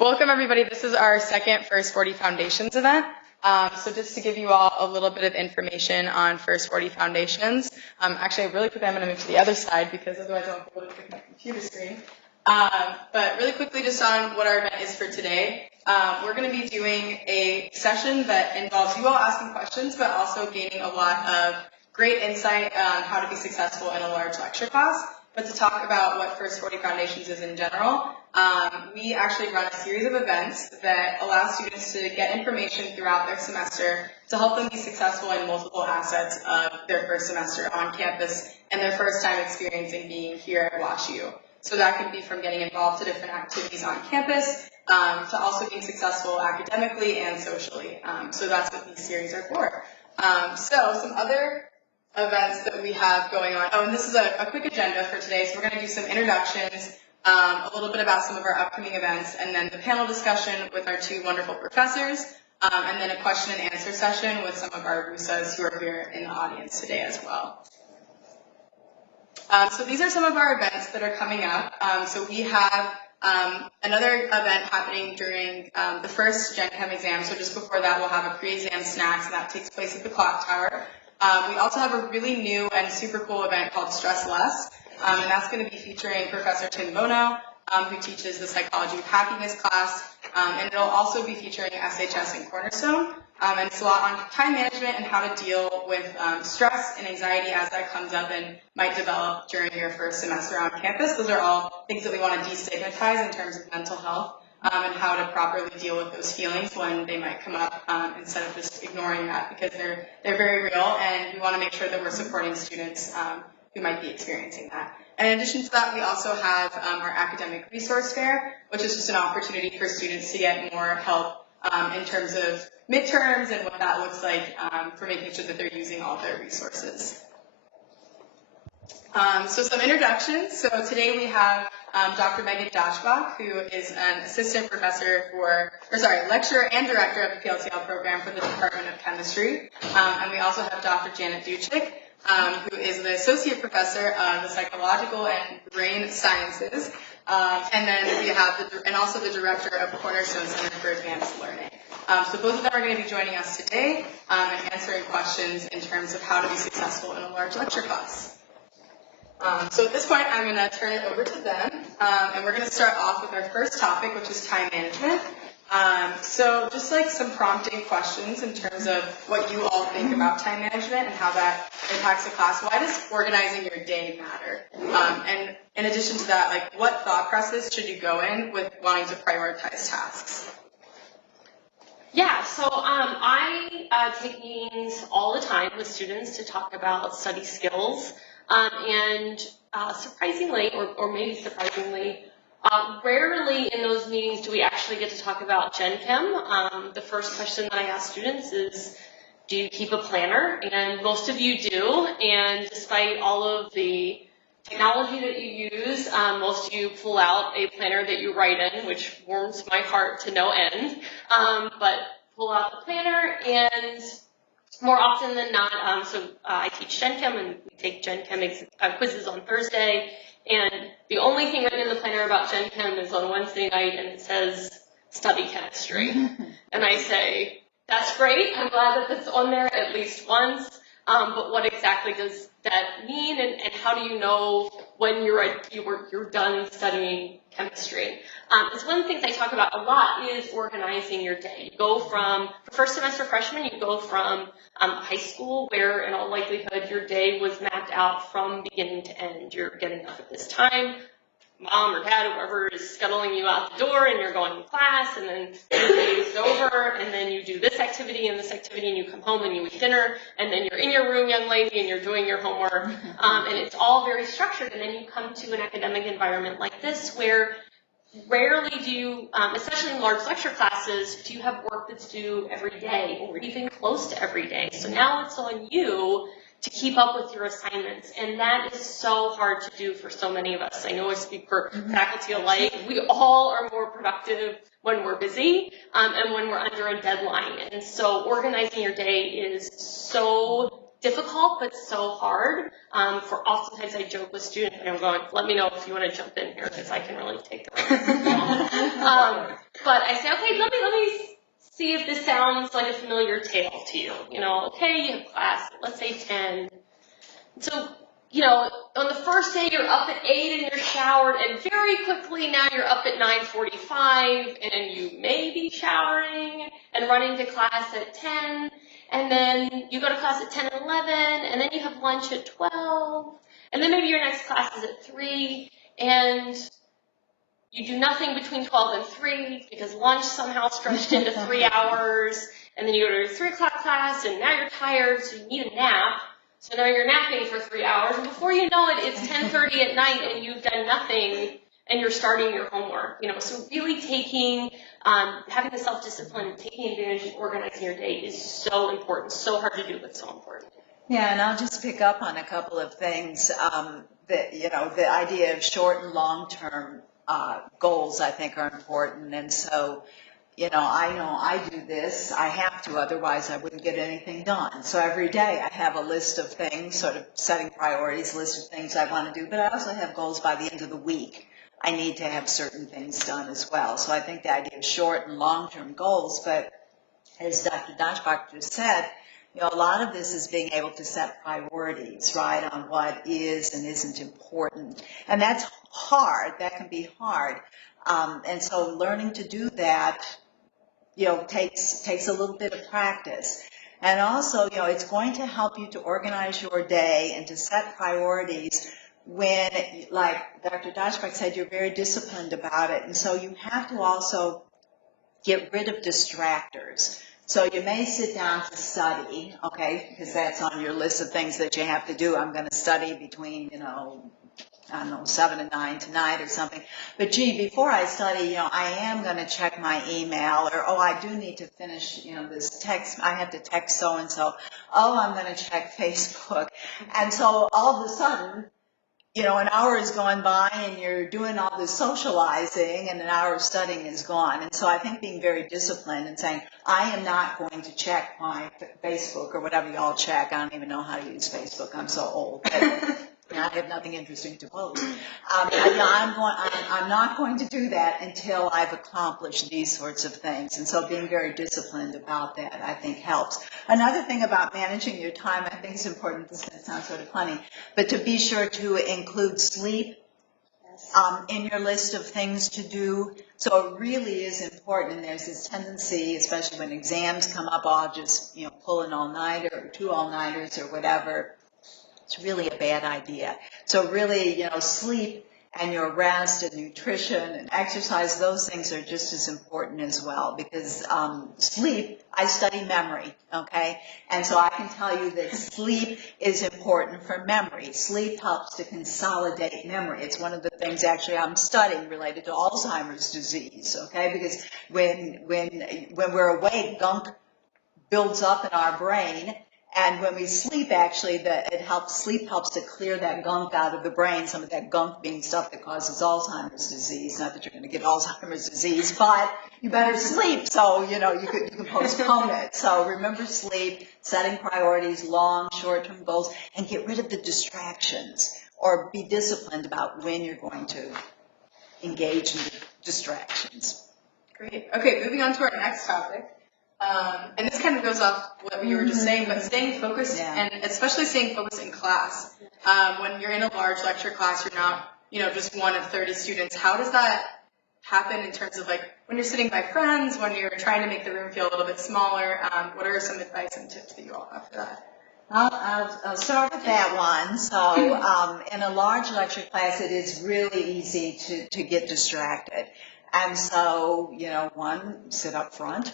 Welcome everybody. This is our second First 40 Foundations event. So just to give you all a little bit of information on First 40 Foundations. Actually, really quickly, I'm going to move to the other side because otherwise I won't be able to click my computer screen. But really quickly, just on what our event is for today. We're going to be doing a session that involves you all asking questions, but also gaining a lot of great insight on how to be successful in a large lecture class. But to talk about what First 40 Foundations is in general, we actually run a series of events that allow students to get information throughout their semester to help them be successful in multiple assets of their first semester on campus and their first time experiencing being here at WashU. So that could be from getting involved to different activities on campus, to also being successful academically and socially. So that's what these series are for. So some other events that we have going on. Oh, and this is a quick agenda for today. So we're going to do some introductions, a little bit about some of our upcoming events, and then the panel discussion with our two wonderful professors, and then a question and answer session with some of our RUSAs who are here in the audience today as well. So these are some of our events that are coming up. So we have another event happening during the first Gen Chem exam. So just before that, we'll have a pre-exam snacks, and that takes place at the Clock Tower. We also have a really new and super cool event called Stress Less, and that's going to be featuring Professor Tim Bono, who teaches the Psychology of Happiness class, and it'll also be featuring SHS and Cornerstone, and it's a lot on time management and how to deal with stress and anxiety as that comes up and might develop during your first semester on campus. Those are all things that we want to destigmatize in terms of mental health. And how to properly deal with those feelings when they might come up, instead of just ignoring that, because they're very real, and we want to make sure that we're supporting students who might be experiencing that. And in addition to that, we also have our academic resource fair, which is just an opportunity for students to get more help in terms of midterms and what that looks like for making sure that they're using all their resources. So some introductions. So today we have Dr. Megan Dashbach, who is an assistant professor lecturer and director of the PLTL program for the Department of Chemistry. And we also have Dr. Janet Duchik, who is the associate professor of the psychological and brain sciences. And then we have and also the director of Cornerstone Center for Advanced Learning. So both of them are going to be joining us today and answering questions in terms of how to be successful in a large lecture class. So at this point, I'm going to turn it over to them, and we're going to start off with our first topic, which is time management. So just like some prompting questions in terms of what you all think about time management and how that impacts the class. Why does organizing your day matter? And in addition to that, like what thought process should you go in with wanting to prioritize tasks? Yeah, so I take meetings all the time with students to talk about study skills. And surprisingly, or maybe surprisingly, rarely in those meetings do we actually get to talk about Gen Chem. The first question that I ask students is, do you keep a planner? And most of you do, and despite all of the technology that you use, most of you pull out a planner that you write in, which warms my heart to no end, but pull out the planner, and more often than not, I teach Gen Chem, and we take Gen Chem quizzes on Thursday, and the only thing written in the planner about Gen Chem is on Wednesday night, and it says, study chemistry. And I say, that's great, I'm glad that that's on there at least once, but what exactly does that mean, and how do you know when you're done studying chemistry? It's one of the things I talk about a lot is organizing your day. You go from, for first semester freshmen, you go from high school, where in all likelihood your day was mapped out from beginning to end. You're getting up at this time, mom or dad, whoever is scuttling you out the door, and you're going to class, and then your day is over, and then you do this activity and this activity, and you come home and you eat dinner, and then you're in your room, young lady, and you're doing your homework, and it's all very structured, and then you come to an academic environment like this where rarely do you, especially in large lecture classes, do you have work that's due every day or even close to every day. So now it's on you to keep up with your assignments, and that is so hard to do for so many of us. I know I speak for faculty alike. We all are more productive when we're busy and when we're under a deadline. And so organizing your day is so difficult, but so hard. For oftentimes I joke with students, and I'm going, let me know if you want to jump in here, because I can really take the reins. But I say, okay, let me see if this sounds like a familiar tale to you. You know, okay, you have class, let's say 10. So, you know, on the first day you're up at 8 and you're showered, and very quickly now you're up at 9:45, and you may be showering and running to class at 10, and then you go to class at 10 and 11, and then you have lunch at 12, and then maybe your next class is at 3, and you do nothing between 12 and 3 because lunch somehow stretched into 3 hours, and then you go to your 3 o'clock class, and now you're tired, so you need a nap. So now you're napping for 3 hours, and before you know it, it's 10:30 at night, and you've done nothing, and you're starting your homework. You know, so really having the self-discipline and taking advantage of organizing your day is so important, so hard to do, but so important. Yeah, and I'll just pick up on a couple of things that, you know, the idea of short and long-term goals, I think, are important. And so, you know I do this. I have to, otherwise I wouldn't get anything done. So every day I have a list of things, sort of setting priorities, list of things I want to do, but I also have goals by the end of the week. I need to have certain things done as well. So I think the idea of short and long-term goals, but as Dr. Dashbach just said, you know, a lot of this is being able to set priorities, right, on what is and isn't important. And that's hard. That can be hard. And so learning to do that, you know, takes a little bit of practice. And also, you know, it's going to help you to organize your day and to set priorities when, like Dr. Dashbach said, you're very disciplined about it. And so you have to also get rid of distractors. So you may sit down to study, okay, because that's on your list of things that you have to do. I'm going to study between, you know, I don't know, 7 and 9 tonight or something. But gee, before I study, you know, I am going to check my email, or, oh, I do need to finish, you know, this text. I have to text so-and-so. Oh, I'm going to check Facebook. And so all of a sudden, you know, an hour is going by and you're doing all this socializing and an hour of studying is gone. And so I think being very disciplined and saying, I am not going to check my Facebook or whatever y'all check. I don't even know how to use Facebook. I'm so old. I have nothing interesting to post. I'm not going to do that until I've accomplished these sorts of things. And so being very disciplined about that, I think, helps. Another thing about managing your time, I think is important. This sounds sort of funny, but to be sure to include sleep in your list of things to do. So it really is important. And there's this tendency, especially when exams come up, I'll just, you know, pull an all-nighter or 2 all-nighters or whatever. It's really a bad idea. So really, you know, sleep and your rest and nutrition and exercise, those things are just as important as well, because sleep, I study memory, okay? And so I can tell you that sleep is important for memory. Sleep helps to consolidate memory. It's one of the things actually I'm studying related to Alzheimer's disease, okay? Because when we're awake, gunk builds up in our brain. And when we sleep, actually, sleep helps to clear that gunk out of the brain, some of that gunk being stuff that causes Alzheimer's disease. Not that you're going to get Alzheimer's disease, but you better sleep so, you know, you can postpone it. So remember sleep, setting priorities, long, short-term goals, and get rid of the distractions, or be disciplined about when you're going to engage in distractions. Great. Okay, moving on to our next topic. And this kind of goes off what you were just saying, but staying focused, and especially staying focused in class. When you're in a large lecture class, you're not, you know, just one of 30 students. How does that happen in terms of, like, when you're sitting by friends, when you're trying to make the room feel a little bit smaller? What are some advice and tips that you all have for that? I'll start with that one. So in a large lecture class, it is really easy to get distracted. And so, you know, sit up front.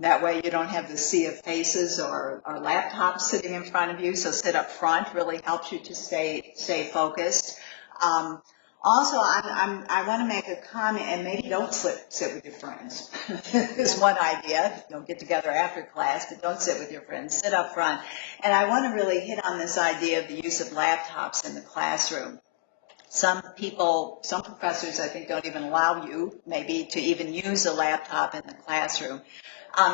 That way you don't have the sea of faces or laptops sitting in front of you. So sit up front really helps you to stay focused. Also, I want to make a comment, and maybe don't sit with your friends. Is one idea. Don't get together after class, but don't sit with your friends. Sit up front. And I want to really hit on this idea of the use of laptops in the classroom. Some professors, I think, don't even allow you, maybe, to even use a laptop in the classroom.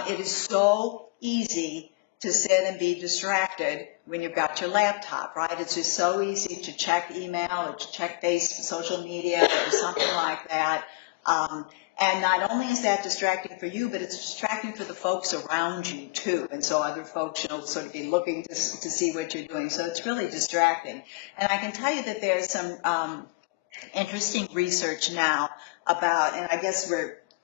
It is so easy to sit and be distracted when you've got your laptop, right? It's just so easy to check email or to check social media or something like that. And not only is that distracting for you, but it's distracting for the folks around you too. And so other folks, sort of be looking to see what you're doing. So it's really distracting. And I can tell you that there's some interesting research now about, and I guess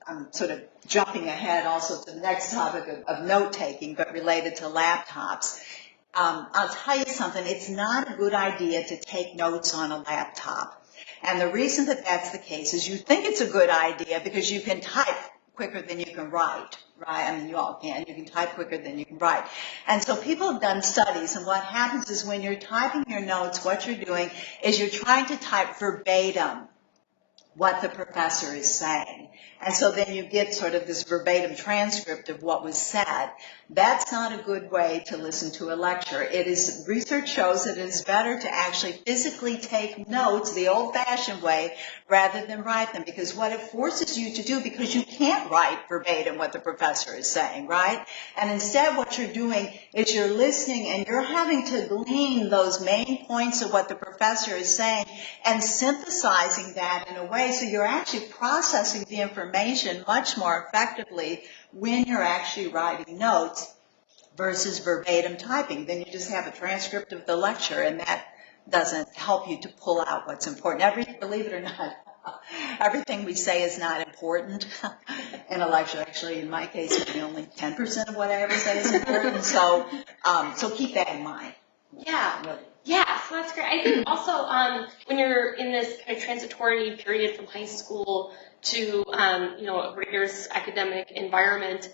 I'm sort of jumping ahead also to the next topic of note-taking, but related to laptops. I'll tell you something, it's not a good idea to take notes on a laptop. And the reason that that's the case is you think it's a good idea because you can type quicker than you can write, right? I mean, you all can. You can type quicker than you can write. And so people have done studies, and what happens is when you're typing your notes, what you're doing is you're trying to type verbatim what the professor is saying. And so then you get sort of this verbatim transcript of what was said. That's not a good way to listen to a lecture. Research shows that it is better to actually physically take notes the old-fashioned way rather than write them, because what it forces you to do, because you can't write verbatim what the professor is saying, right? And instead what you're doing is you're listening and you're having to glean those main points of what the professor is saying and synthesizing that in a way so you're actually processing the information much more effectively when you're actually writing notes versus verbatim typing. Then you just have a transcript of the lecture, and that doesn't help you to pull out what's important. Believe it or not, everything we say is not important in a lecture. Actually, in my case, maybe only 10% of what I ever say is important. So keep that in mind. Yeah. Yeah, so that's great. I think also when you're in this kind of transitory period from high school to a rigorous academic environment,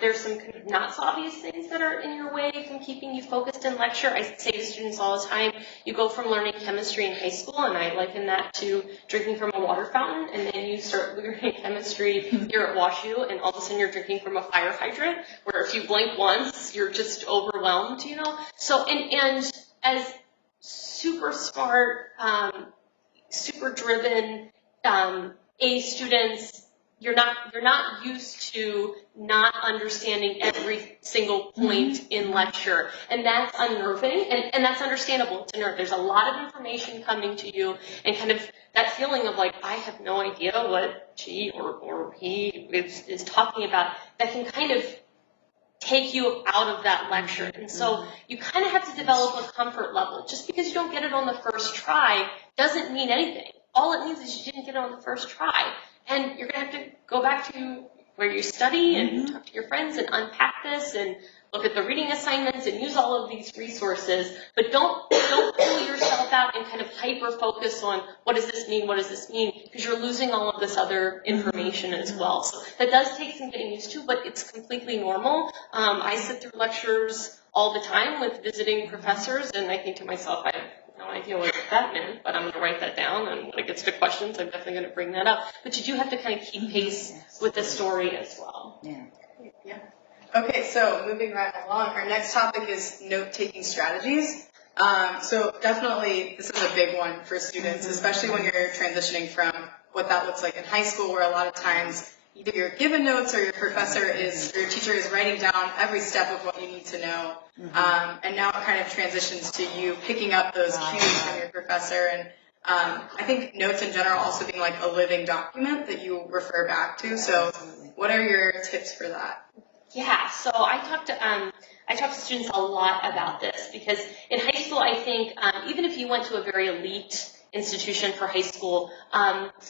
there's some kind of not so obvious things that are in your way from keeping you focused in lecture. I say to students all the time, you go from learning chemistry in high school, and I liken that to drinking from a water fountain, and then you start learning chemistry here at WashU, and all of a sudden you're drinking from a fire hydrant, where if you blink once, you're just overwhelmed, So, and as super smart, super driven A students, you're not used to not understanding every single point in lecture, and that's unnerving, and that's understandable. It's a nerve. There's a lot of information coming to you, and kind of that feeling of like, I have no idea what she or he is talking about. That can kind of take you out of that lecture. And so you kind of have to develop a comfort level. Just because you don't get it on the first try doesn't mean anything. All it means is you didn't get it on the first try. And you're going to have to go back to where you study and talk to your friends and unpack this and look at the reading assignments and use all of these resources. But don't pull yourself out and kind of hyper-focus on what does this mean, because you're losing all of this other information as well. So that does take some getting used to, but it's completely normal. I sit through lectures all the time with visiting professors, and I think to myself, I have no idea what that meant, but I'm going to write that down, and when it gets to questions, I'm definitely going to bring that up. But you do have to kind of keep pace with the story as well. Yeah. Okay, so moving right along, our next topic is note-taking strategies. So definitely this is a big one for students, especially when you're transitioning from what that looks like in high school, where a lot of times either you're given notes or your teacher is writing down every step of what you need to know. And now it kind of transitions to you picking up those cues from your professor. And I think notes in general also being like a living document that you refer back to. So what are your tips for that? Yeah, so I talk to students a lot about this, because in high school, I think even if you went to a very elite institution for high school,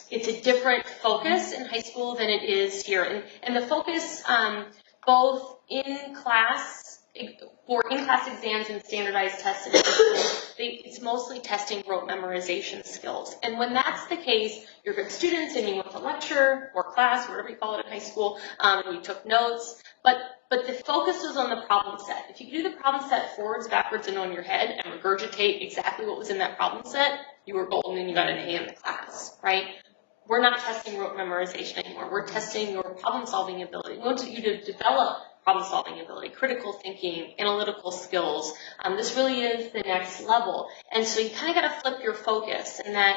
it's a different focus in high school than it is here. And the focus both in class, for in-class exams and standardized tests in high school, it's mostly testing rote memorization skills. And when that's the case, you're good students and you went to lecture or class, whatever you call it in high school, and you took notes. But the focus was on the problem set. If you could do the problem set forwards, backwards, and on your head and regurgitate exactly what was in that problem set, you were golden and you got an A in the class, right? We're not testing rote memorization anymore. We're testing your problem-solving ability. We want you to develop problem-solving ability, critical thinking, analytical skills. This really is the next level. And so you kind of got to flip your focus, and that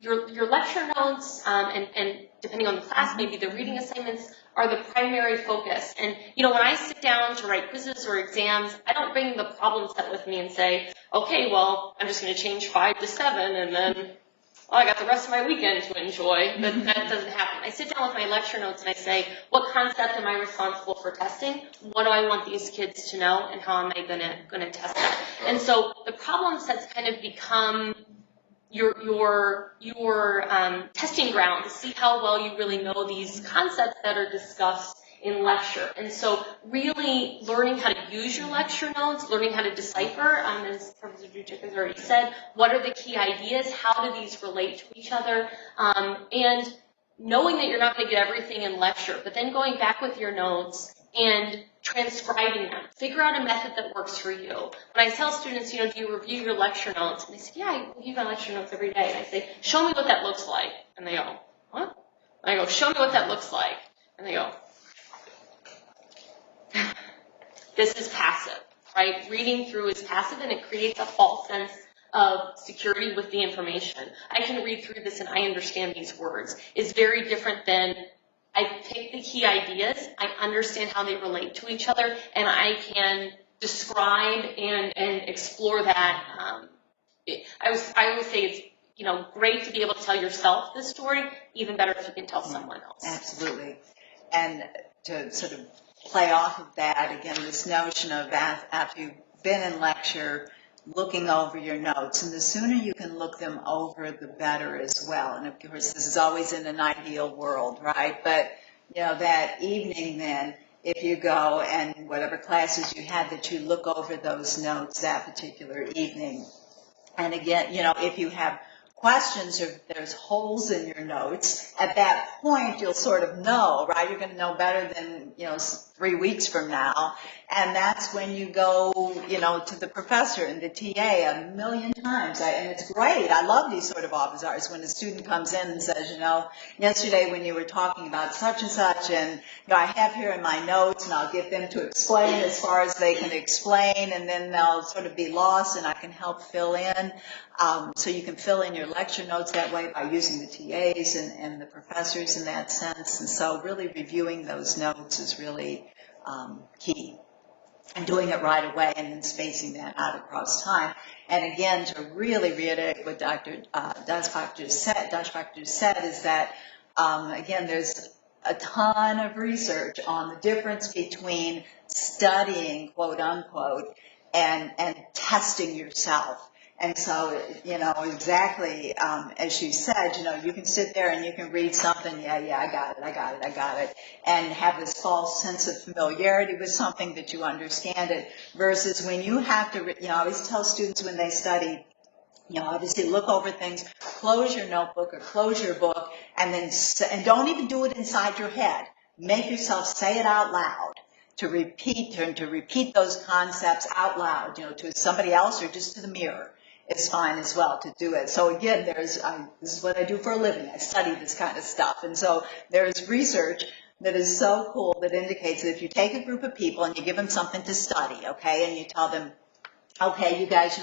your lecture notes and depending on the class, maybe the reading assignments are the primary focus. And when I sit down to write quizzes or exams, I don't bring the problem set with me and say, okay, well, I'm just going to change 5 to 7 and then well, I got the rest of my weekend to enjoy, but that doesn't happen. I sit down with my lecture notes and I say, what concept am I responsible for testing? What do I want these kids to know, and how am I gonna test that? And so the problem sets kind of become your testing ground to see how well you really know these concepts that are discussed in lecture. And so really learning how to use your lecture notes, learning how to decipher, as Professor Duchek has already said, what are the key ideas, how do these relate to each other, and knowing that you're not going to get everything in lecture, but then going back with your notes and transcribing them. Figure out a method that works for you. When I tell students, do you review your lecture notes? And they say, yeah, I review my lecture notes every day. And I say, show me what that looks like. And they go, what? And I go, show me what that looks like. And they go, this is passive, right? Reading through is passive, and it creates a false sense of security with the information. I can read through this and I understand these words. It's very different than I take the key ideas, I understand how they relate to each other, and I can describe and explore that. I always say it's great to be able to tell yourself this story, even better if you can tell someone else. Absolutely. And to sort of play off of that, again, this notion of after you've been in lecture, looking over your notes, and the sooner you can look them over, the better as well. And of course, this is always in an ideal world, right? But that evening, then, if you go and whatever classes you had, that you look over those notes that particular evening. And again, if you have questions or if there's holes in your notes, at that point you'll sort of know, right? You're going to know better than 3 weeks from now, and that's when you go to the professor and the TA a million times. And it's great. I love these sort of office hours when a student comes in and says, yesterday when you were talking about such and such, and I have here in my notes, and I'll get them to explain as far as they can explain, and then they'll sort of be lost and I can help fill in. So you can fill in your lecture notes that way by using the TAs and the professors in that sense. And so really reviewing those notes is really key. And doing it right away and then spacing that out across time. And again, to really reiterate what Dr. Dashbach just said is that, again, there's a ton of research on the difference between studying, quote unquote, and testing yourself. And so, exactly as you said, you can sit there and you can read something, yeah, I got it, and have this false sense of familiarity with something that you understand it, versus when you have to, I always tell students when they study, obviously look over things, close your notebook or close your book, and don't even do it inside your head. Make yourself say it out loud. To repeat those concepts out loud, to somebody else or just to the mirror. Is fine as well to do it. So again, this is what I do for a living. I study this kind of stuff. And so there's research that is so cool that indicates that if you take a group of people and you give them something to study, okay, and you tell them, okay, you guys,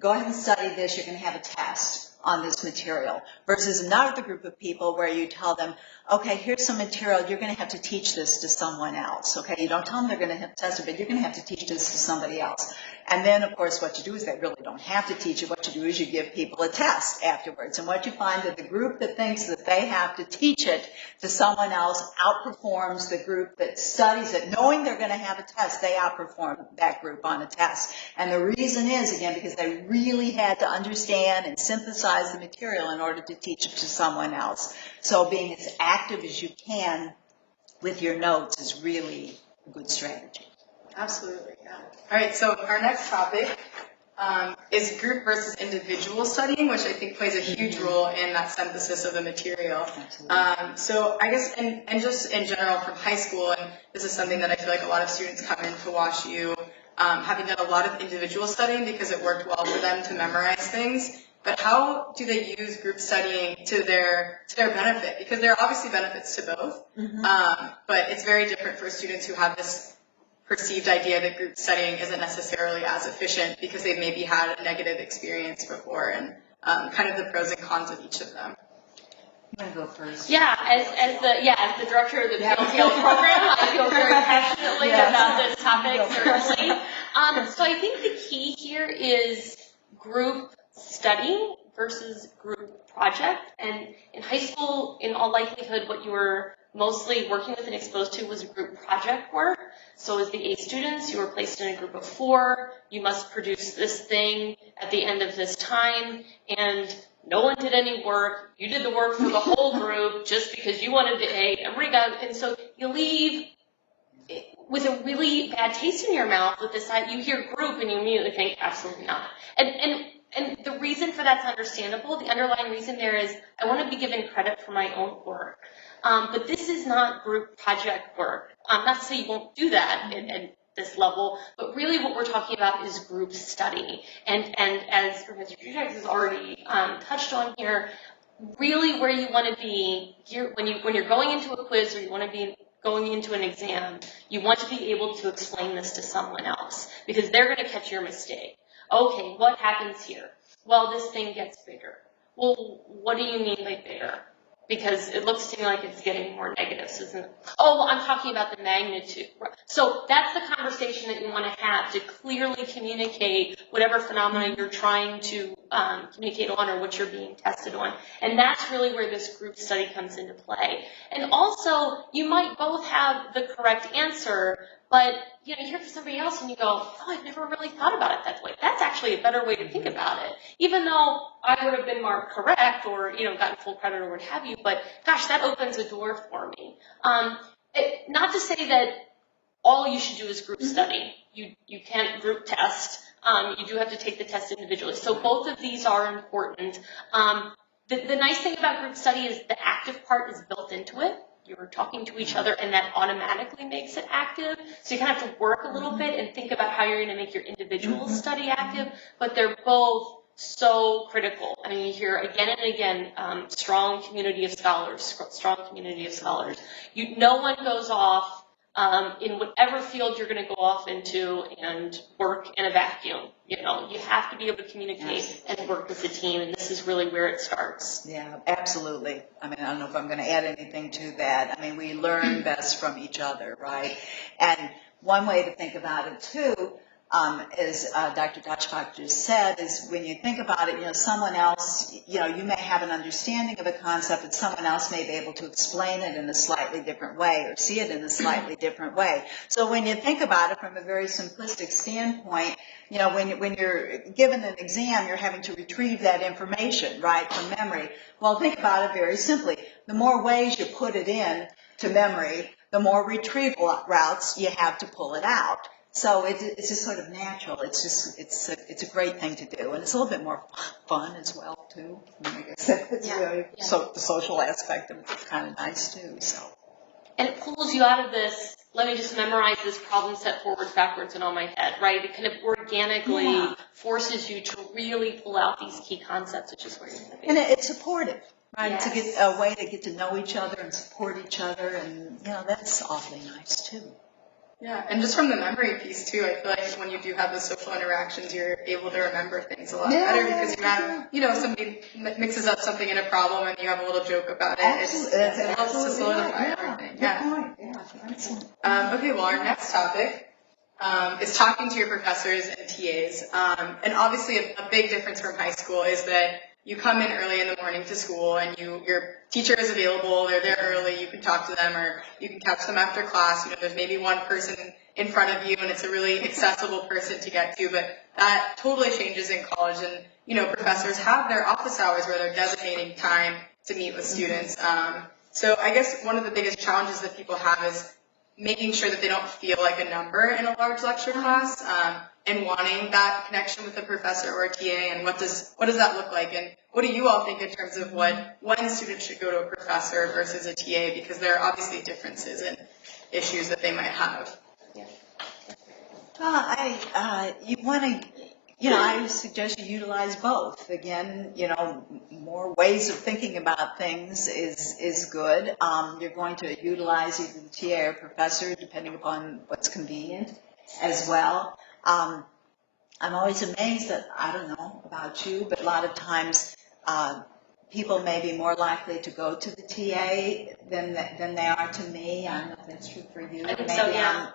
go ahead and study this, you're going to have a test on this material, versus another group of people where you tell them, okay, here's some material, you're going to have to teach this to someone else, okay? You don't tell them they're going to have to test it, but you're going to have to teach this to somebody else. And then, of course, what you do is they really don't have to teach it. What you do is you give people a test afterwards. And what you find that the group that thinks that they have to teach it to someone else outperforms the group that studies it. Knowing they're going to have a test, they outperform that group on a test. And the reason is, again, because they really had to understand and synthesize the material in order to teach it to someone else. So being as active as you can with your notes is really a good strategy. Absolutely, yeah. All right, so our next topic is group versus individual studying, which I think plays a huge role in that synthesis of the material. So I guess, and just in general from high school, and this is something that I feel like a lot of students come in to WashU, having done a lot of individual studying because it worked well for them to memorize things. But how do they use group studying to their benefit? Because there are obviously benefits to both, but it's very different for students who have this perceived idea that group studying isn't necessarily as efficient because they've maybe had a negative experience before, and kind of the pros and cons of each of them. You want to go first? Yeah, as the director of the PLPL program, I feel very passionately about this topic, certainly. So I think the key here is group studying versus group project. And in high school, in all likelihood, what you were mostly working with and exposed to was group project work. So as the A students, you were placed in a group of 4. You must produce this thing at the end of this time, and no one did any work. You did the work for the whole group just because you wanted the A. Everybody got, and so you leave with a really bad taste in your mouth with this. You hear group and you immediately think, absolutely not. And the reason for that's understandable. The underlying reason there is I want to be given credit for my own work. But this is not group project work. Not to say you won't do that at this level, but really what we're talking about is group study. And as Professor Jujax has already touched on here, really where you want to be here when you're going into a quiz or you want to be going into an exam, you want to be able to explain this to someone else because they're going to catch your mistake. Okay, what happens here? Well, this thing gets bigger. Well, what do you mean by bigger? Because it looks to me like it's getting more negative. So isn't it? Oh, well, I'm talking about the magnitude. So that's the conversation that you want to have to clearly communicate whatever phenomenon you're trying to communicate on or what you're being tested on. And that's really where this group study comes into play. And also, you might both have the correct answer, but you hear from somebody else and you go, oh, I've never really thought about it that way. That's actually a better way to think about it. Even though I would have been marked correct or, gotten full credit or what have you, but gosh, that opens a door for me. Not to say that all you should do is group study. You can't group test. You do have to take the test individually. So both of these are important. The nice thing about group study is the active part is built into it. You're talking to each other, and that automatically makes it active. So you kind of have to work a little bit and think about how you're going to make your individual study active, but they're both so critical. I mean, you hear again and again, strong community of scholars, strong community of scholars. No one goes off in whatever field you're going to go off into and work in a vacuum. You have to be able to communicate and work as a team, and this is really where it starts. Yeah, absolutely. I mean, I don't know if I'm going to add anything to that. I mean, we learn best from each other, right? And one way to think about it, too, as Dr. Dachbach just said, is when you think about it, someone else, you may have an understanding of a concept, but someone else may be able to explain it in a slightly different way or see it in a slightly different way. So when you think about it from a very simplistic standpoint, when you're given an exam, you're having to retrieve that information, right, from memory. Well, think about it very simply. The more ways you put it in to memory, the more retrieval routes you have to pull it out. So it's just sort of natural. It's a great thing to do, and it's a little bit more fun as well too. I mean, like I said, it's so the social aspect of it's kind of nice too. So. And it pulls you out of this, let me just memorize this problem set forwards, backwards, and on my head, right? It kind of organically forces you to really pull out these key concepts, which is where you're going to be. And it's supportive, right? Yes. To get a way to get to know each other and support each other, and that's awfully nice too. Yeah, and just from the memory piece too, I feel like when you do have those social interactions, you're able to remember things a lot better because you have, somebody mixes up something in a problem and you have a little joke about it. Absolutely. It helps to solidify everything. Yeah. Okay, well, our next topic is talking to your professors and TAs. And obviously a big difference from high school is that you come in early in the morning to school and your teacher is available, they're there early, you can talk to them or you can catch them after class. There's maybe one person in front of you and it's a really accessible person to get to, but that totally changes in college. And, professors have their office hours where they're designating time to meet with students. So I guess one of the biggest challenges that people have is making sure that they don't feel like a number in a large lecture class, and wanting that connection with a professor or a TA, and what does that look like? And what do you all think in terms of when students should go to a professor versus a TA? Because there are obviously differences and issues that they might have. You want to, I suggest you utilize both. Again, more ways of thinking about things is good. You're going to utilize either the TA or professor, depending upon what's convenient as well. I'm always amazed that, I don't know about you, but a lot of times people may be more likely to go to the TA than they are to me. I don't know if that's true for you. I think Maybe so, yeah.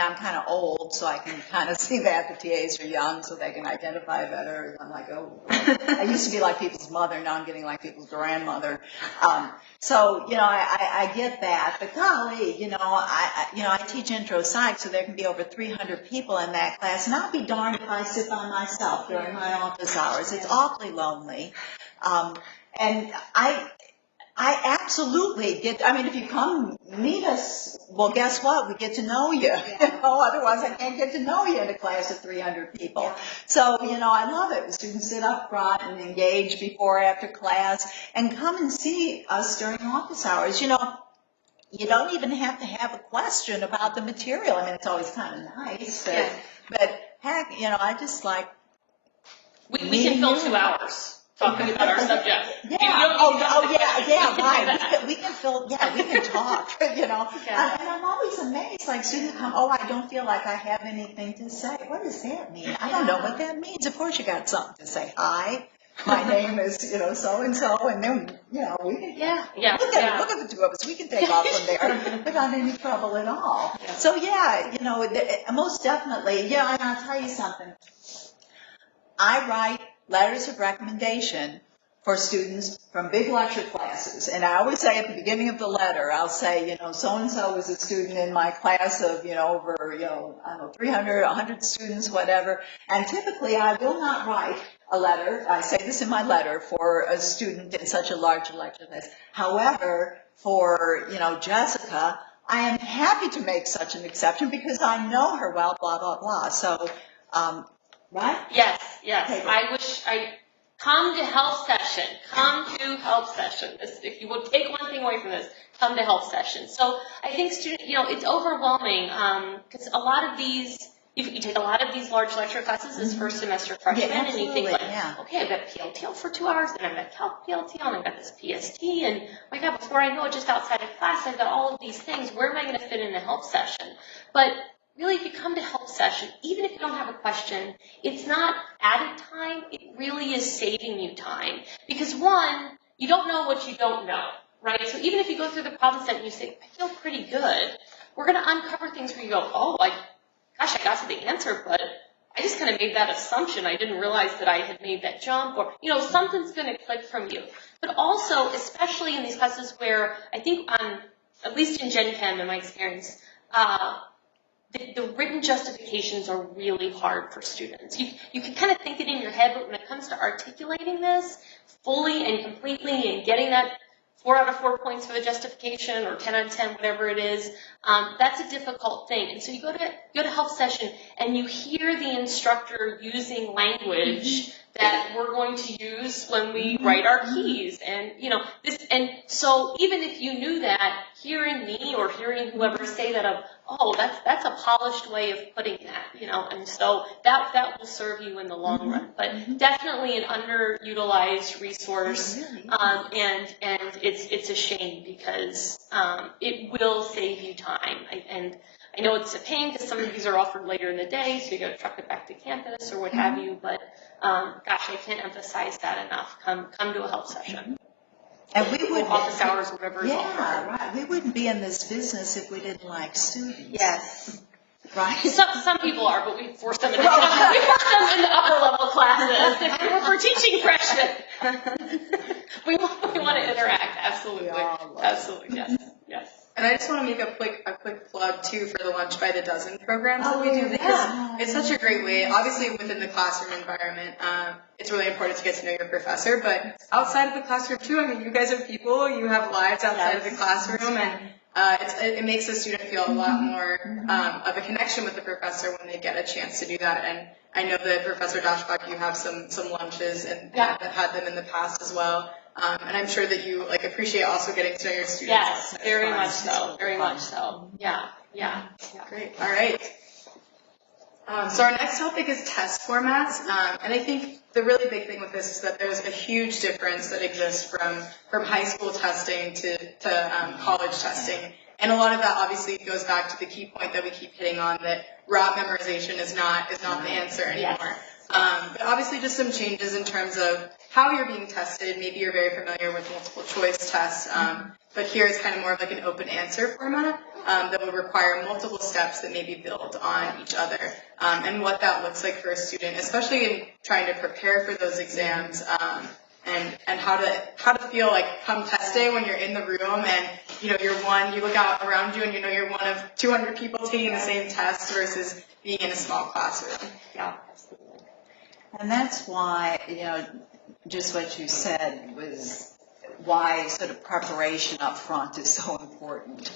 I'm kind of old, so I can kind of see that the TAs are young, so they can identify better. I'm like, oh, I used to be like people's mother, now I'm getting like people's grandmother. I get that, but golly, I teach intro psych, so there can be over 300 people in that class, and I'll be darned if I sit by myself during my office hours. It's awfully lonely. And I absolutely get, I mean, if you come meet us, well, guess what? We get to know you. Otherwise I can't get to know you in a class of 300 people. So, I love it when students sit up front and engage before, after class, and come and see us during office hours. You don't even have to have a question about the material. I mean, it's always kind of nice, but heck, I just like. We can fill 2 hours talking about our subject. Yeah. Right. We can talk, And I'm always amazed, like students come, I don't feel like I have anything to say. What does that mean? I don't know what that means. Of course you got something to say. Hi, my name is, so-and-so, and then, we can, look at the 2 of us. We can take off from there without any trouble at all. Yeah. So most definitely, and I'll tell you something. I write letters of recommendation for students from big lecture classes. And I always say at the beginning of the letter, I'll say, so-and-so was a student in my class of, over, 300, 100 students, whatever. And typically I will not write a letter, I say this in my letter, for a student in such a large lecture class. However, for, Jessica, I am happy to make such an exception because I know her well, blah, blah, blah. So, right? Yes. I come to help session. Come to help session. If you would take one thing away from this, come to help session. So I think it's overwhelming because a lot of these, you take a lot of these large lecture classes as first semester freshmen, and you think okay, I've got PLTL for 2 hours, and I've got Calc PLTL, and I've got this PST, and my God, before I know it, just outside of class, I've got all of these things. Where am I going to fit in a help session? But really, if you come to help session, even if you don't have a question, it's not added time, it really is saving you time. Because one, you don't know what you don't know, right? So even if you go through the problem set and you say, I feel pretty good, we're going to uncover things where you go, I got to the answer, but I just kind of made that assumption. I didn't realize that I had made that jump, or, something's going to click from you. But also, especially in these classes where I think, at least in Gen Chem, in my experience, the written justifications are really hard for students. You can kind of think it in your head, but when it comes to articulating this fully and completely and getting that 4 out of 4 points for the justification or 10 out of 10, whatever it is, that's a difficult thing. And so you go to help session and you hear the instructor using language that we're going to use when we write our keys. And, and so even if you knew that, hearing me or hearing whoever say that that's a polished way of putting that, and so that will serve you in the long run. But definitely an underutilized resource, and it's a shame because it will save you time. And I know it's a pain because some of these are offered later in the day, so you got to truck it back to campus or what have you. But gosh, I can't emphasize that enough. Come to a help session. And we would office hours, whatever is offered. Right. We wouldn't be in this business if we didn't like students. Yes. Right. Some people are, but we force them into the upper level classes. We're teaching freshmen. we want to interact. Absolutely. Absolutely. Yes. And I just want to make a quick plug too for the Lunch by the Dozen programs that we do, because it's such a great way. Obviously, within the classroom environment, it's really important to get to know your professor. But outside of the classroom too, I mean, you guys are people. You have lives outside of the classroom, and it makes the student feel a lot more of a connection with the professor when they get a chance to do that. And I know that Professor Dashbach, you have some lunches and have had them in the past as well. And I'm sure that you appreciate also getting to know your students. Yes, very much so. Very much so. Yeah. Great. All right. So our next topic is test formats, and I think the really big thing with this is that there's a huge difference that exists from high school testing to college testing, and a lot of that obviously goes back to the key point that we keep hitting on, that rote memorization is not the answer anymore. But obviously just some changes in terms of how you're being tested. Maybe you're very familiar with multiple choice tests, but here it's kind of more of like an open answer format that would require multiple steps that maybe build on each other. And what that looks like for a student, especially in trying to prepare for those exams, and how to feel like come test day when you're in the room and you look out around you and you know you're one of 200 people taking the same test versus being in a small classroom. Yeah, absolutely. And that's why, just what you said was why sort of preparation up front is so important.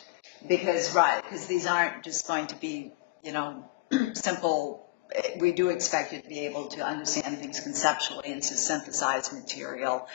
Because these aren't just going to be, simple. We do expect you to be able to understand things conceptually and to synthesize material.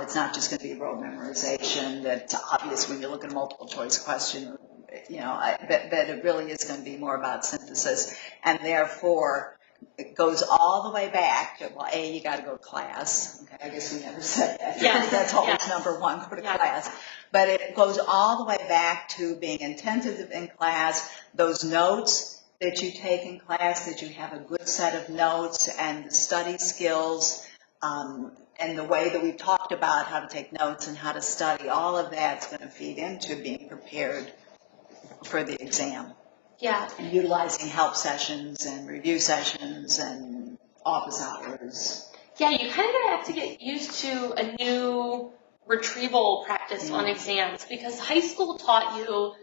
It's not just going to be rote memorization that's obvious when you look at a multiple choice question, but it really is going to be more about synthesis. And therefore, it goes all the way back to, you got to go to class. Okay, I guess we never said that. Yes. That's always Yes. number one, go to Yes. class. But it goes all the way back to being attentive in class, those notes that you take in class, that you have a good set of notes and the study skills, and the way that we've talked about how to take notes and how to study, all of that's going to feed into being prepared for the exam. Yeah. And utilizing help sessions and review sessions and office hours. Yeah, you kind of have to get used to a new retrieval practice on exams because high school taught you,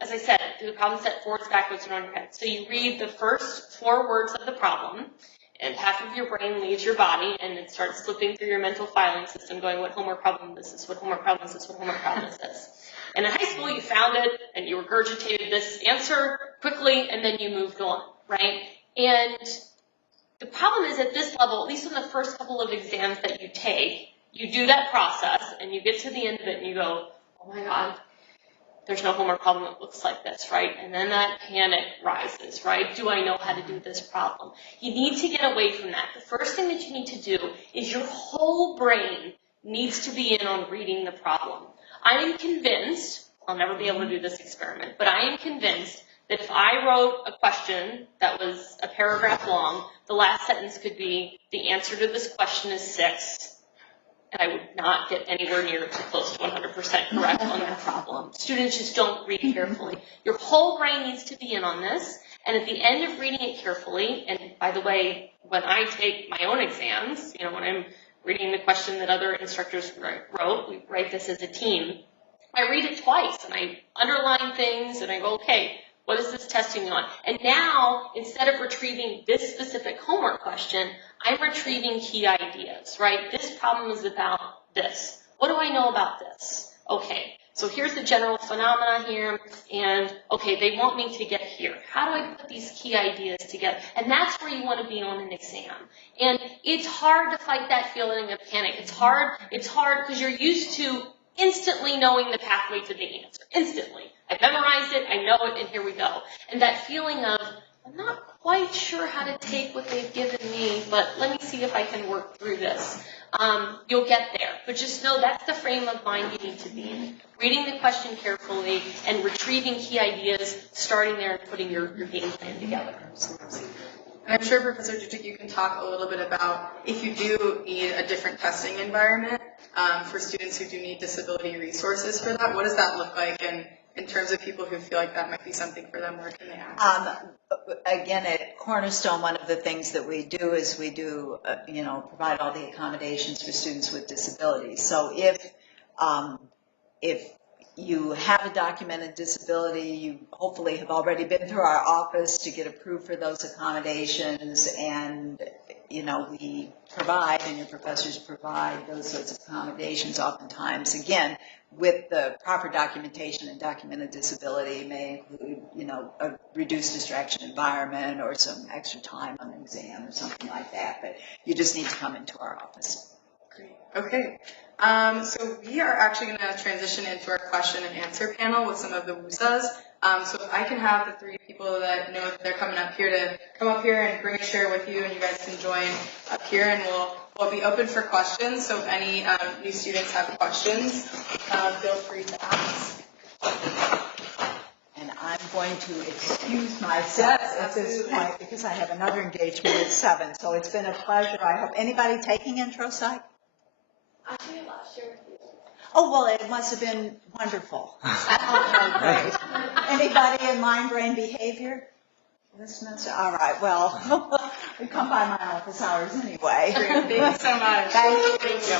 as I said, do the problem set forwards, backwards, and on your head. So you read the first 4 words of the problem, and half of your brain leaves your body, and it starts flipping through your mental filing system, going, what homework problem is this? What homework problem is this? What homework problem is this? And in high school, you found it, and you regurgitated this answer quickly, and then you moved on, right? And the problem is at this level, at least in the first couple of exams that you take, you do that process, and you get to the end of it, and you go, oh my God, there's no homework problem that looks like this, right? And then that panic rises, right? Do I know how to do this problem? You need to get away from that. The first thing that you need to do is your whole brain needs to be in on reading the problem. I am convinced, I'll never be able to do this experiment, but I am convinced that if I wrote a question that was a paragraph long, the last sentence could be, the answer to this question is 6, and I would not get anywhere near close to 100% correct on that problem. Students just don't read carefully. Your whole brain needs to be in on this, and at the end of reading it carefully, and by the way, when I take my own exams, when I'm reading the question that other instructors wrote, we write this as a team, I read it twice, and I underline things, and I go, okay, what is this testing me on? And now, instead of retrieving this specific homework question, I'm retrieving key ideas, right? This problem is about this. What do I know about this? Okay, so here's the general phenomena here, and okay, they want me to get here. How do I put these key ideas together? And that's where you want to be on an exam. And it's hard to fight that feeling of panic. It's hard because you're used to instantly knowing the pathway to the answer. Instantly. I've memorized it, I know it, and here we go. And that feeling of, I'm not quite sure how to take what they've given me, but let me see if I can work through this. You'll get there. But just know that's the frame of mind you need to be in. Reading the question carefully and retrieving key ideas, starting there and putting your game plan together. And I'm sure, Professor Dujic, you can talk a little bit about if you do need a different testing environment for students who do need disability resources for that. What does that look like? And in terms of people who feel like that might be something for them, where can they access it? Again, at Cornerstone, one of the things that we do is we do, provide all the accommodations for students with disabilities. So if you have a documented disability, you hopefully have already been through our office to get approved for those accommodations, and we provide, and your professors provide those sorts of accommodations oftentimes. Again, with the proper documentation, and documented disability may include, a reduced distraction environment or some extra time on an exam or something like that. But you just need to come into our office. Great. Okay. So we are actually going to transition into our question and answer panel with some of the WUSAs. So if I can have the 3 people that know that they're coming up here to come up here and bring a chair with you, and you guys can join up here, and we'll be open for questions. So if any new students have questions, feel free to ask. And I'm going going to excuse myself Yes, at this absolutely. point because I have another engagement at 7. So it's been a pleasure. I hope anybody taking intro psych? I did last year with you. Oh, well, it must have been wonderful. Okay, great. Anybody in mind, brain, behavior? This semester? All right, well, we come by my office hours anyway. Great. Thank you so much. Thank you. Thank you.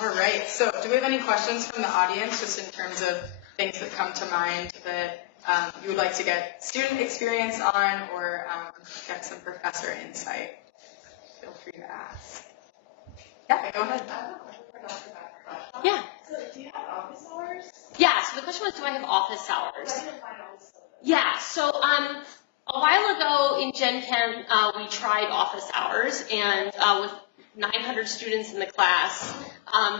All right. So do we have any questions from the audience just in terms of things that come to mind that you would like to get student experience on or get some professor insight? Feel free to ask. Yeah, go ahead. Yeah. So do you have office hours? Yeah, so the question was, do I have office hours? Yeah, so a while ago in Gen Chem, we tried office hours, and with 900 students in the class,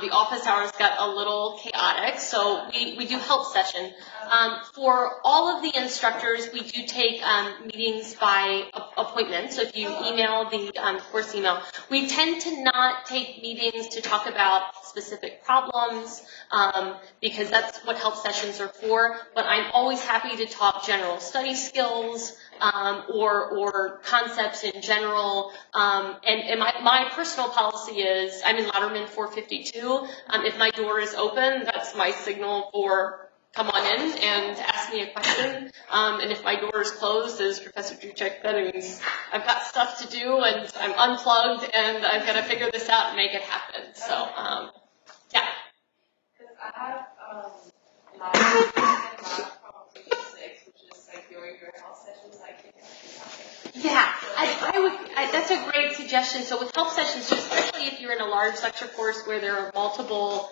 the office hours got a little chaotic, so we do help session. For all of the instructors, we do take meetings by appointment, so if you email the course email, we tend to not take meetings to talk about specific problems, because that's what help sessions are for, but I'm always happy to talk general study skills, or concepts in general, and my personal policy is, I'm in Louderman 452, if my door is open, that's my signal for come on in and ask me a question, and if my door is closed, as Professor Duchek said, it means I've got stuff to do, and I'm unplugged, and I've got to figure this out and make it happen, so, yeah. Because I have lab from 6, which is like during your health sessions, I think Yeah, that's a great suggestion. So with help sessions, especially if you're in a large lecture course where there are multiple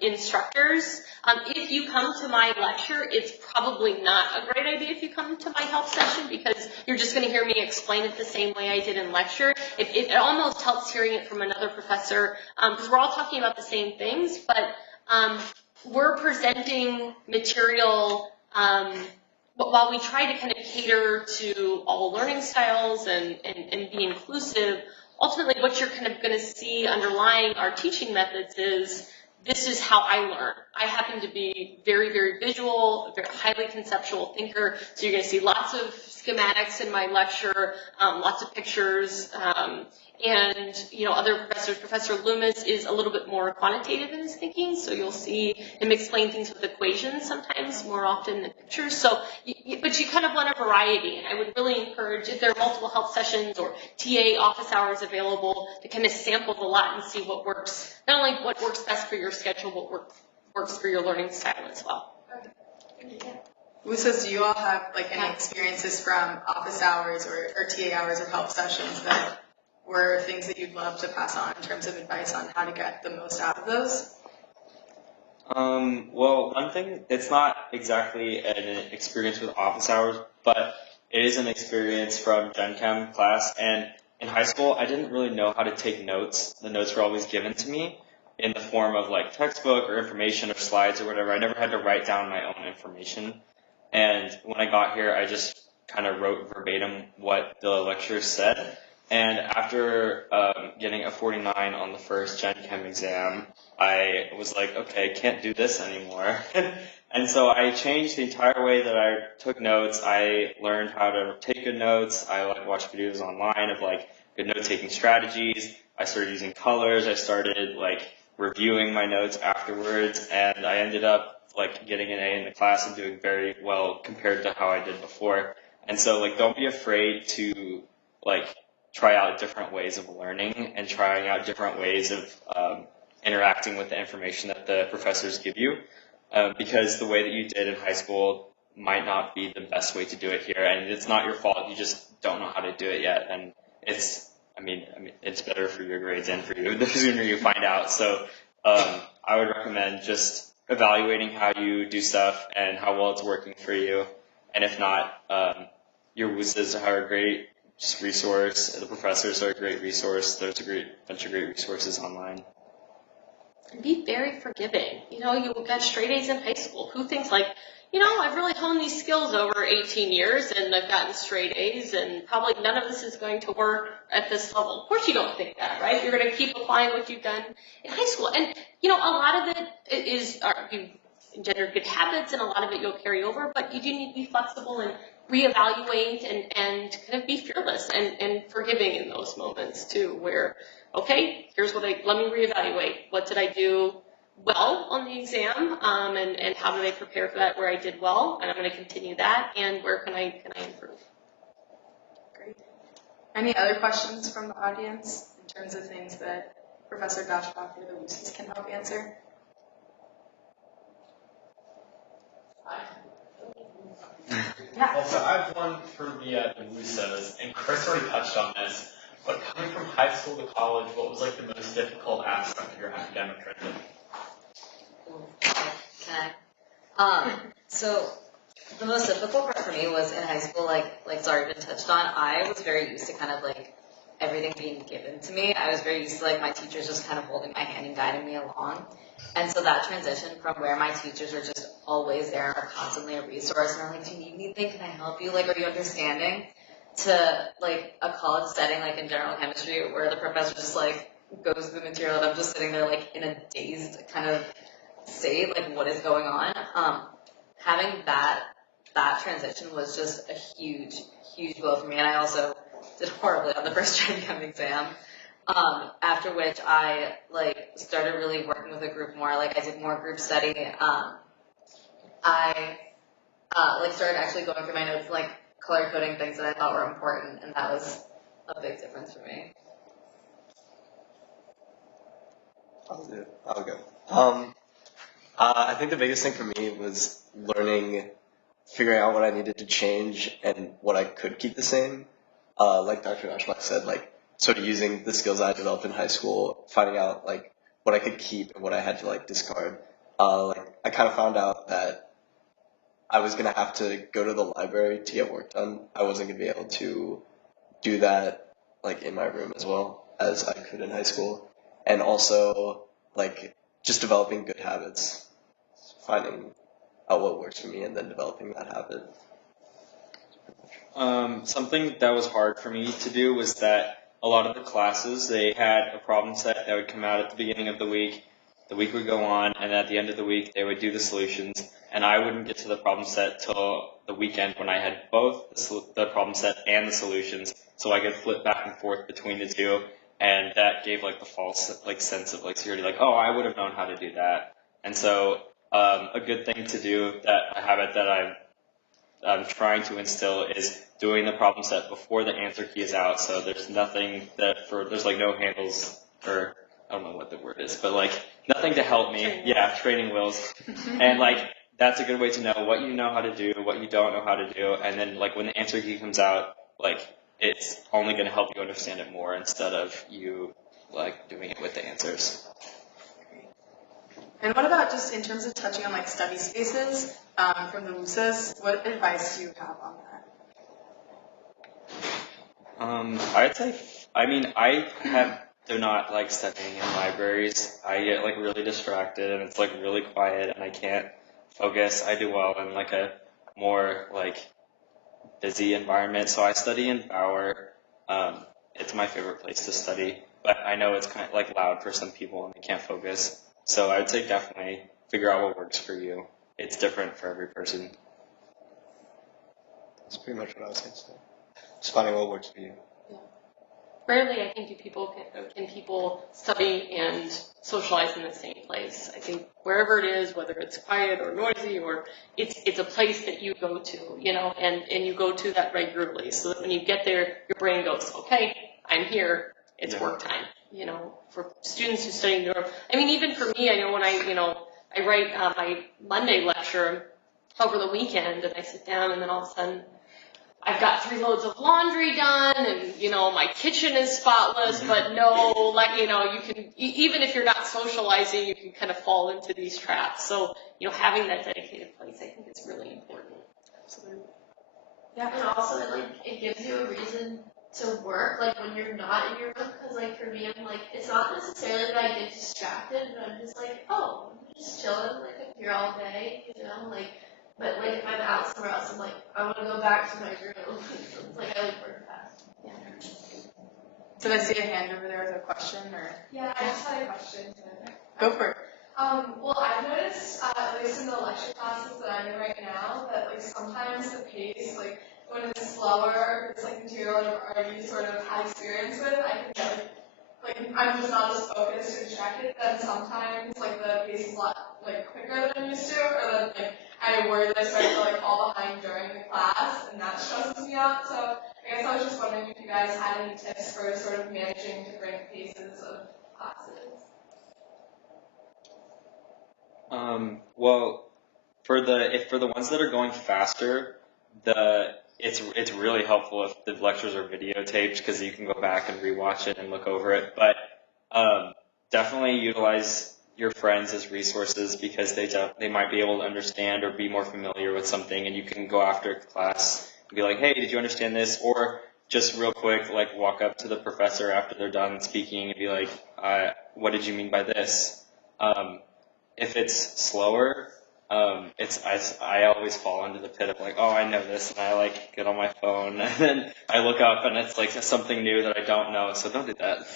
instructors, if you come to my lecture, it's probably not a great idea if you come to my help session because you're just going to hear me explain it the same way I did in lecture. It almost helps hearing it from another professor because we're all talking about the same things, but we're presenting material but while we try to kind of cater to all learning styles and be inclusive, ultimately what you're kind of going to see underlying our teaching methods is this is how I learn. I happen to be very, very visual, a very highly conceptual thinker, so you're going to see lots of schematics in my lecture, lots of pictures, and, you know, other professors, Professor Loomis is a little bit more quantitative in his thinking, so you'll see him explain things with equations sometimes more often than pictures. So, but you kind of want a variety, and I would really encourage, if there are multiple help sessions or TA office hours available, to kind of sample the lot and see what works, not only what works best for your schedule, but works for your learning style as well. Who says, do you all have like any experiences from office hours or TA hours or help sessions that were things that you'd love to pass on in terms of advice on how to get the most out of those? Well, one thing, it's not exactly an experience with office hours, but it is an experience from Gen Chem class. And in high school, I didn't really know how to take notes. The notes were always given to me in the form of like textbook or information or slides or whatever. I never had to write down my own information. And when I got here, I just kind of wrote verbatim what the lecturer said. And after getting a 49 on the first Gen Chem exam, I was like, okay, can't do this anymore. And so I changed the entire way that I took notes. I learned how to take good notes. I watched videos online of like good note-taking strategies. I started using colors. I started like reviewing my notes afterwards, and I ended up like getting an A in the class and doing very well compared to how I did before. And so like, don't be afraid to like try out different ways of learning and trying out different ways of interacting with the information that the professors give you, because the way that you did in high school might not be the best way to do it here, and it's not your fault. You just don't know how to do it yet, and it's, I mean, it's better for your grades and for you the sooner you find out. So I would recommend just evaluating how you do stuff and how well it's working for you, and if not, your WUSAs are a great resource. The professors are a great resource. There's a bunch of great resources online. Be very forgiving. You know, you got straight A's in high school. Who thinks like, you know, I've really honed these skills over 18 years and I've gotten straight A's and probably none of this is going to work at this level. Of course you don't think that, right? You're going to keep applying what you've done in high school. And, you know, a lot of it is, engendered good habits, and a lot of it you'll carry over, but you do need to be flexible and reevaluate and kind of be fearless and forgiving in those moments too, where, okay, here's what let me reevaluate. What did I do well on the exam, and how did I prepare for that where I did well, and I'm going to continue that, and where can I improve? Great. Any other questions from the audience in terms of things that Professor Dashback or the Lucy's can help answer? Yeah. Also, I have one for the WUSOs, and Chris already touched on this, but coming from high school to college, what was like the most difficult aspect of your academic transition? Can I? So the most difficult part for me was in high school, like it's already been touched on. I was very used to kind of like everything being given to me. I was very used to like my teachers just kind of holding my hand and guiding me along. And so that transition from where my teachers are just always there and are constantly a resource and are like, do you need anything? Can I help you? Like, are you understanding? To like a college setting, like in general chemistry, where the professor just like goes through the material and I'm just sitting there like in a dazed kind of state, like what is going on? Having that transition was just a huge blow for me, and I also did horribly on the first Gen Chem exam. After which I like started really working with a group more. Like I did more group study. I like started actually going through my notes, like color coding things that I thought were important, and that was a big difference for me. I'll go. I think the biggest thing for me was figuring out what I needed to change and what I could keep the same. Like Dr. Ashbach said, like sort of using the skills I developed in high school, finding out like what I could keep and what I had to like discard. Like I kind of found out that I was gonna have to go to the library to get work done. I wasn't gonna be able to do that like in my room as well as I could in high school, and also like just developing good habits, finding out what works for me and then developing that habit. Something that was hard for me to do was that a lot of the classes, they had a problem set that would come out at the beginning of the week would go on, and at the end of the week they would do the solutions, and I wouldn't get to the problem set till the weekend when I had both the problem set and the solutions, so I could flip back and forth between the two, and that gave like the false like sense of like security, like, oh, I would have known how to do that. And so a good thing to do, a habit that I'm trying to instill, is doing the problem set before the answer key is out. So there's nothing there's like no handles, or I don't know what the word is, but like nothing to help me. Yeah, training wheels. And like that's a good way to know what you know how to do, what you don't know how to do, and then like when the answer key comes out, like it's only going to help you understand it more instead of you like doing it with the answers. And what about just in terms of touching on like study spaces from the WUSAs? What advice do you have on that? I'd say, I do not like studying in libraries. I get like really distracted and it's like really quiet and I can't focus. I do well in like a more like busy environment. So I study in Bauer. It's my favorite place to study, but I know it's kind of like loud for some people and they can't focus. So I would say definitely figure out what works for you. It's different for every person. That's pretty much what I was going to say. Just finding what works for you. Yeah. Rarely, I think, can people study and socialize in the same place. I think wherever it is, whether it's quiet or noisy, or it's a place that you go to, and you go to that regularly, so that when you get there, your brain goes, okay, I'm here. It's work time. For students who study neuro, even for me, I know when I write my Monday lecture over the weekend, and I sit down, and then all of a sudden, I've got 3 loads of laundry done, and my kitchen is spotless, but no, you can, even if you're not socializing, you can kind of fall into these traps. So, having that dedicated place, I think, is really important. Absolutely. Yeah. And also, it gives you a reason to work, like, when you're not in your room, because, like, for me, I'm like, it's not necessarily that I get distracted, but I'm just like, oh, I'm just chilling, like, I'm here all day, but, like, if I'm out somewhere else, I'm like, I want to go back to my room. It's like, I like work fast. Yeah. Did I see a hand over there with a question, or? Yeah, I just had a question. Go for it. Well, I've noticed, at least in the lecture classes that I'm in right now, that like sometimes the pace, like when it's slower, or it's like material that I've already sort of had experience with, I can get like I'm just not as focused or distracted. Then sometimes like the pace is a lot like quicker than I'm used to, or then like I worry that I start to like fall behind during the class, and that stresses me out. So I guess I was just wondering if you guys had any tips for sort of managing different paces of classes. Well, for the ones that are going faster, it's really helpful if the lectures are videotaped because you can go back and rewatch it and look over it. But definitely utilize your friends as resources because they might be able to understand or be more familiar with something, and you can go after class and be like, hey, did you understand this? Or just real quick, like walk up to the professor after they're done speaking and be like, what did you mean by this? If it's slower, I always fall into the pit of like, oh, I know this, and I like get on my phone, and then I look up and it's like something new that I don't know, so don't do that.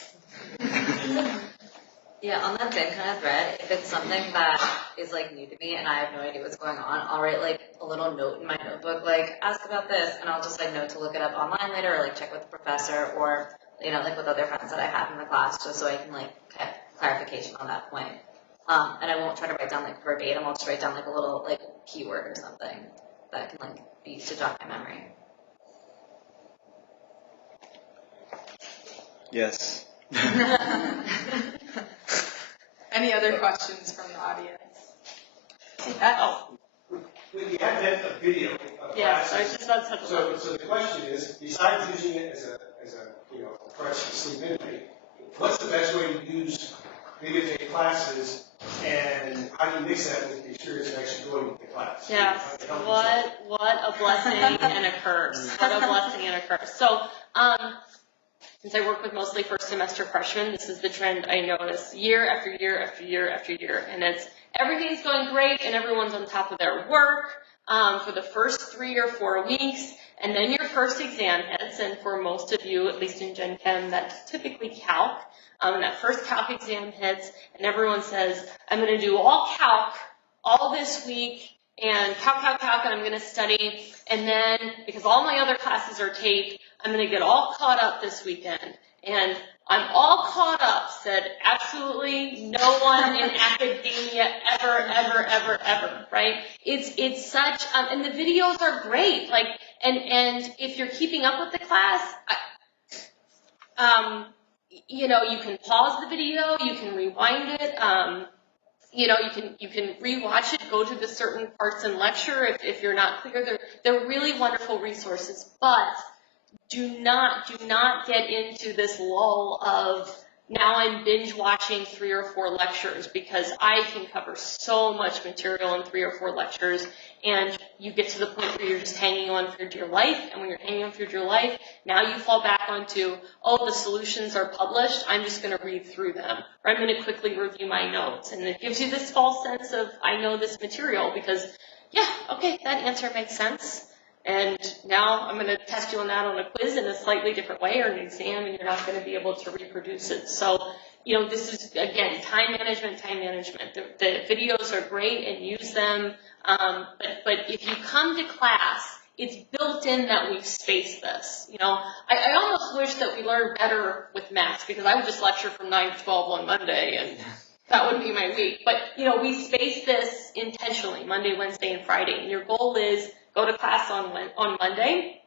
Yeah, on that same kind of thread, if it's something that is like new to me and I have no idea what's going on, I'll write like a little note in my notebook, like ask about this, and I'll just like note to look it up online later, or like check with the professor, or like with other friends that I have in the class, just so I can like get clarification on that point. And I won't try to write down like verbatim. I'll just write down like a little like keyword or something that can like be used to jog my memory. Yes. Any other questions from the audience? When you have a video of Yes, classes, I was just about to touch on that. so the question is, besides using it as a crutch to sleep in, what's the best way to use videotape classes, and how do you mix that with the experience of actually going to the class? Yes, what a blessing and a curse. What a blessing and a curse. So, since I work with mostly first semester freshmen, this is the trend I notice year after year after year after year, and it's everything's going great and everyone's on top of their work for the first 3 or 4 weeks, and then your first exam hits, and for most of you, at least in Gen Chem, that's typically calc. And that first calc exam hits, and everyone says, I'm going to do all calc all this week, and calc, and I'm going to study, and then, because all my other classes are taped, I'm going to get all caught up this weekend. And I'm all caught up, said absolutely no one in academia ever, right? It's such, and the videos are great, like, and if you're keeping up with the class, you can pause the video, you can rewind it, you can rewatch it, go to the certain parts in lecture if you're not clear. They're really wonderful resources, but do not get into this lull of now I'm binge watching 3 or 4 lectures, because I can cover so much material in 3 or 4 lectures, and you get to the point where you're just hanging on for dear life, and when you're hanging on for dear life, now you fall back onto, oh, the solutions are published, I'm just going to read through them, or I'm going to quickly review my notes, and it gives you this false sense of, I know this material, because, yeah, okay, that answer makes sense. And now I'm going to test you on that on a quiz in a slightly different way, or an exam, and you're not going to be able to reproduce it. So, this is, again, time management. The videos are great, and use them. But if you come to class, it's built in that we've spaced this. I almost wish that we learned better with maths, because I would just lecture from 9 to 12 on Monday, and that would be my week. But, we space this intentionally, Monday, Wednesday, and Friday. And your goal is, go to class on Monday,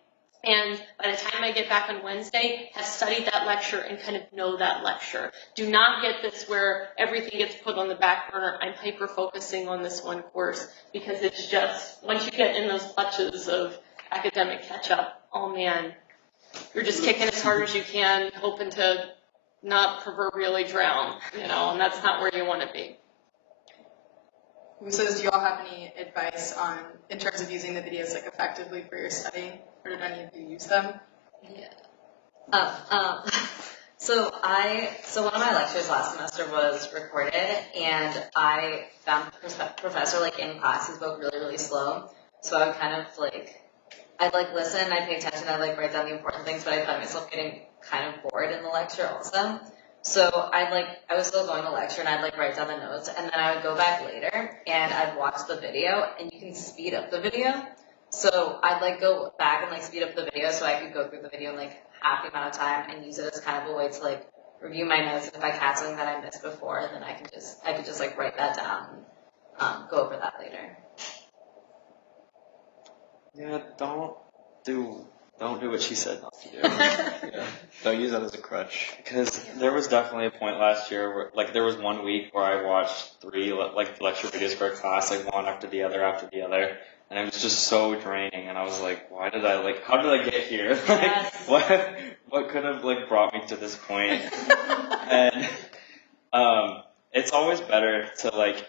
and by the time I get back on Wednesday, have studied that lecture and kind of know that lecture. Do not get this where everything gets put on the back burner. I'm hyper-focusing on this one course, because it's just, once you get in those clutches of academic catch-up, oh man, you're just kicking as hard as you can, hoping to not proverbially drown, and that's not where you want to be. So do you all have any advice in terms of using the videos like effectively for your studying, or did any of you use them? Yeah. So one of my lectures last semester was recorded, and I found the professor in class, he spoke really, really slow. So I would kind of I'd listen, I'd pay attention, I'd write down the important things, but I found myself getting kind of bored in the lecture also. So I was still going to lecture and I'd like write down the notes and then I would go back later and I'd watch the video and you can speed up the video. So I'd like go back and like speed up the video so I could go through the video in like half the amount of time and use it as kind of a way to like review my notes. And if I catch something that I missed before, then I could just like write that down and go over that later. Yeah, don't do what she said not to do. Yeah. Don't use that as a crutch. Because there was definitely a point last year where, like, there was 1 week where I watched 3 lecture videos for a class, like one after the other, and it was just so draining. And I was like, how did I get here? Like, Yes. what could have like brought me to this point? And it's always better to like,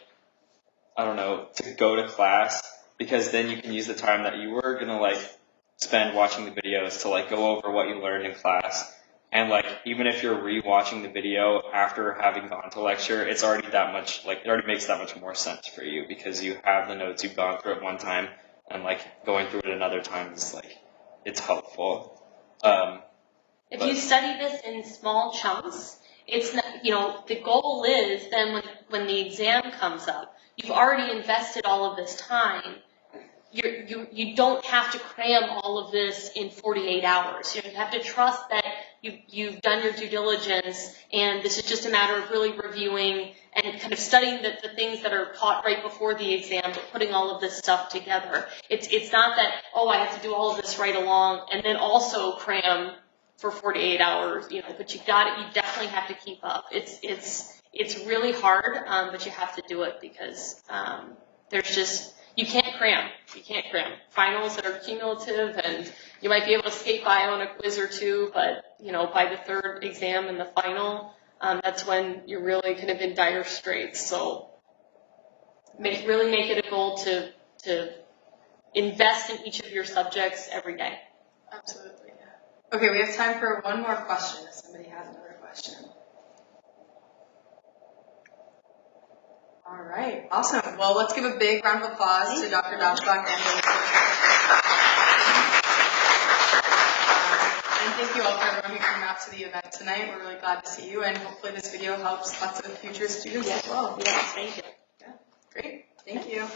I don't know, to go to class because then you can use the time that you were gonna like spend watching the videos to like go over what you learned in class. And like, even if you're re-watching the video after having gone to lecture, it's already that much, like, it already makes that much more sense for you because you have the notes you've gone through at one time and like going through it another time is like, it's helpful. If you study this in small chunks, it's not, the goal is then when the exam comes up, you've already invested all of this time. You don't have to cram all of this in 48 hours. You have to trust that you've done your due diligence, and this is just a matter of really reviewing and kind of studying the things that are taught right before the exam, but putting all of this stuff together. It's not that, I have to do all of this right along and then also cram for 48 hours, but you definitely have to keep up. It's really hard, but you have to do it because you can't cram. You can't cram. Finals that are cumulative, and you might be able to skate by on a quiz or two, but by the third exam and the final, that's when you're really kind of in dire straits. So really make it a goal to invest in each of your subjects every day. Absolutely, yeah. Okay, we have time for one more question if somebody has another question. All right, awesome. Well, let's give a big round of applause to Dr. Doshbach and the and thank you all for everyone who came out to the event tonight. We're really glad to see you, and hopefully this video helps lots of future students as well. Yes, thank you. Yeah, great. Thank you.